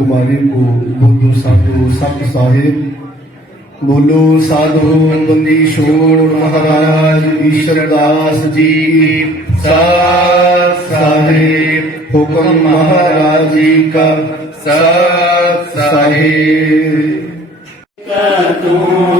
नाम तुम्हारे को बोलो साधु सत साहिब बोलो साधु बंदी छोड़ महाराज ईश्वर दास जी सात साहिब हुक्म महाराज जी का सात साहिब ਬੰਦੇ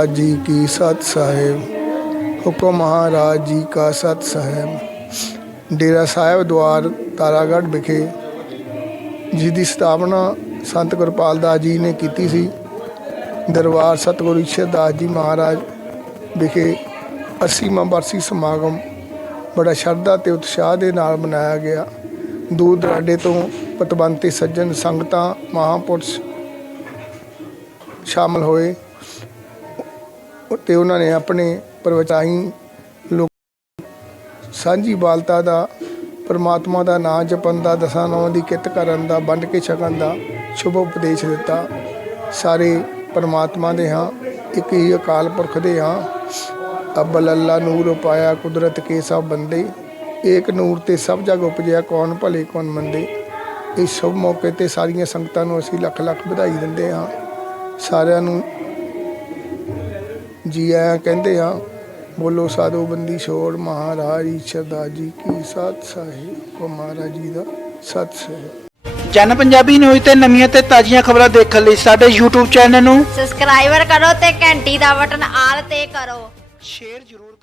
ਸਾਹੇ दास जी की सत साहेब हुक्म महाराज जी का सत साहेब ਡੇਰਾ ਸਾਹਿਬ ਦਵਾਰ ਤਾਰਾਗੜ੍ਹ ਵਿਖੇ ਜਿਸ ਦੀ ਸਥਾਪਨਾ ਸੰਤ ਗੁਰਪਾਲ ਦਾਸ ਜੀ ਨੇ ਕੀਤੀ ਸੀ ਦਰਬਾਰ ਸਤਿਗੁਰੂ ਈਸ਼ਰ ਦਾਸ ਜੀ ਮਹਾਰਾਜ ਵਿਖੇ 80ਵਾਂ ਬਰਸੀ ਸਮਾਗਮ ਬੜਾ ਸ਼ਰਧਾ ਤੇ ਉਤਸ਼ਾਹ ਦੇ ਨਾਲ ਮਨਾਇਆ ਗਿਆ ਦੂਰ ਦਰਾਡੇ ਤੋਂ ਪਤਵੰਤੇ ਸੱਜਣ ਸੰਗਤਾਂ ਮਹਾਂਪੁਰਸ਼ ਸ਼ਾਮਲ ਹੋਏ ਤੇ ਉਹਨਾਂ ਨੇ ਆਪਣੇ ਪ੍ਰਵਚਾਈ ਲੋਕ ਸਾਂਝੀ ਬਾਲਤਾ ਦਾ, ਪਰਮਾਤਮਾ ਦਾ ਨਾਮ ਜਪਣ ਦਾ, ਦਸਾਂ ਨਾਵਾਂ ਦੀ ਕਿਰਤ ਕਰਨ ਦਾ, ਵੰਡ ਕੇ ਛਕਣ ਦਾ ਸ਼ੁਭ ਉਪਦੇਸ਼ ਦਿੱਤਾ। ਸਾਰੇ ਪਰਮਾਤਮਾ ਦੇ ਹਾਂ, ਇੱਕ ਹੀ ਅਕਾਲ ਪੁਰਖ ਦੇ ਹਾਂ। ਅਬਲ ਅੱਲਾ ਨੂਰ ਪਾਇਆ ਕੁਦਰਤ ਕੇ ਸਭ ਬੰਦੇ। ਏਕ ਨੂਰ ਤੇ ਸਭ ਜਗ ਉਪਜਿਆ, ਕੌਣ ਭਲੇ, ਕੌਣ ਮੰਦੇ। ਇਸ ਸ਼ੁਭ ਮੌਕੇ ਤੇ ਸਾਰੀਆਂ ਸੰਗਤਾਂ ਨੂੰ ਅਸੀਂ ਲੱਖ ਲੱਖ ਵਧਾਈ ਦਿੰਦੇ ਹਾਂ। ਸਾਰਿਆਂ ਨੂੰ ਜੀ ਆਇਆਂ ਕਹਿੰਦੇ ਹਾਂ ਬੋਲੋ ਸਾਧੂ ਬੰਦੀ ਛੋੜ ਮਹਾਰਾਜ ਈਸ਼ਰ ਦਾਸ ਜੀ ਕੀ ਸਤ ਸਾਹਿਬ ਕੋ ਮਹਾਰਾਜ ਜੀ ਦਾ ਸਤ ਸਾਹਿਬ। ਜਨ ਪੰਜਾਬੀ ਨਿਊਜ਼ ਤੇ ਨਵੀਆਂ ਤੇ ਤਾਜ਼ੀਆਂ ਖਬਰਾਂ ਦੇਖਣ ਲਈ ਸਾਡੇ YouTube ਚੈਨਲ ਨੂੰ ਸਬਸਕ੍ਰਾਈਬਰ ਕਰੋ ਤੇ ਘੰਟੀ ਦਾ ਬਟਨ ਆਲ ਤੇ ਕਰੋ। ਸ਼ੇਅਰ ਜ਼ਰੂਰ